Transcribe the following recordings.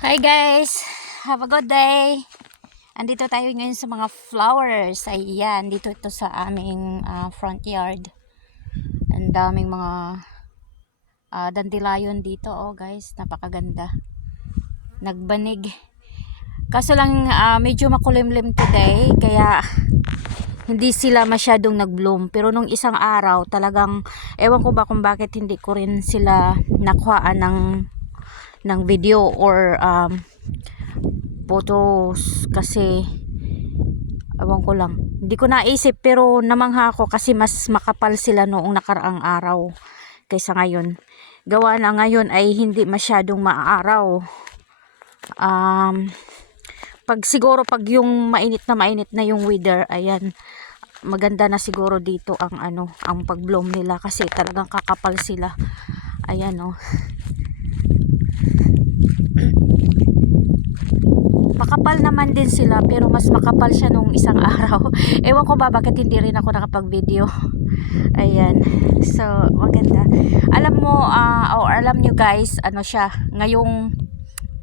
Hi guys! Have a good day! Andito tayo ngayon sa mga flowers. Ayan, dito ito sa aming front yard. Ang daming mga dandelion dito. Oh guys, napakaganda. Nagbanig. Kaso lang medyo makulimlim today. Kaya hindi sila masyadong nag-bloom. Pero nung isang araw talagang, ewan ko ba kung bakit hindi ko rin sila nakuhaan ng video or photos kasi ewan ko lang, hindi ko naisip pero namangha ako kasi mas makapal sila noong nakaraang araw kaysa ngayon. Gawa na ngayon ay hindi masyadong maaraw. Siguro pag yung mainit na yung weather, ayan, maganda na siguro dito ang pag-bloom nila kasi talagang kakapal sila. Ayan oh. Makapal naman din sila pero mas makapal siya nung isang araw. Ewan ko ba bakit hindi rin ako nakapag-video. Ayan. So, maganda. Alam mo, alam nyo guys, ano siya, ngayong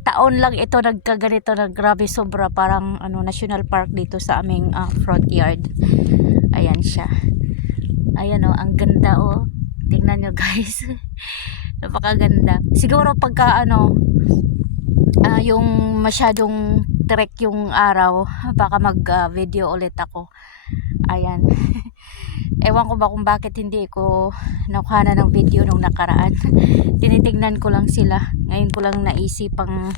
taon lang ito nagkaganito, grabe sobra, parang national park dito sa aming front yard. Ayan siya. Ayan oh, ang ganda oh. Tingnan nyo guys. Napakaganda. Siguro pagka yung masyadong trek yung araw, baka mag video ulit ako. Ayan. Ewan ko ba kung bakit hindi ko nakuha na ng video nung nakaraan. Tinitingnan ko lang sila. Ngayon ko lang naisipang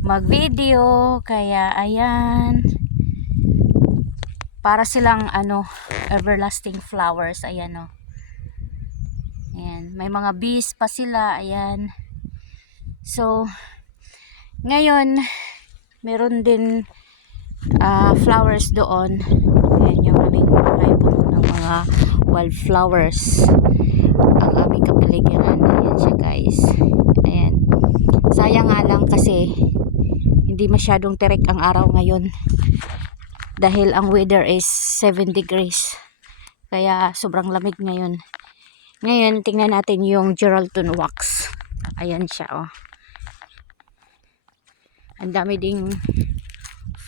mag video. Kaya ayan, para silang everlasting flowers. Ayan oh. Ayan. May mga bees pa sila. Ayan. So ngayon meron din flowers doon. Ayan yung aming bahay po ng mga wildflowers, ang aming kapaligiran. Ayan siya guys. Ayan. Sayang nga lang kasi hindi masyadong terek ang araw ngayon dahil ang weather is 7 degrees, kaya sobrang lamig ngayon. Ngayon tingnan natin yung Geraldton wax. Ayan siya oh. Ang dami ding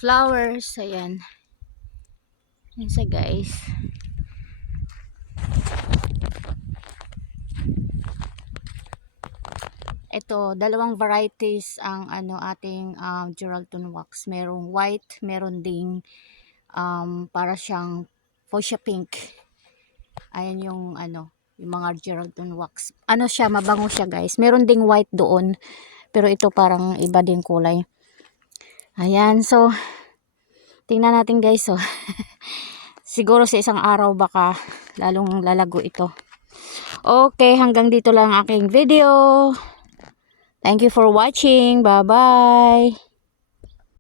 flowers. Ayan. Ayan siya guys. Ito, dalawang varieties ang ating Geraldton wax. Merong white, meron ding para siyang fuchsia pink. Ayan yung yung mga Geraldton wax. Siya, mabango siya guys. Meron ding white doon, pero ito parang iba din kulay. Ayan, so tingnan natin guys oh. Siguro sa isang araw baka lalong lalago ito. Okay, hanggang dito lang ang aking video. Thank you for watching. Bye bye.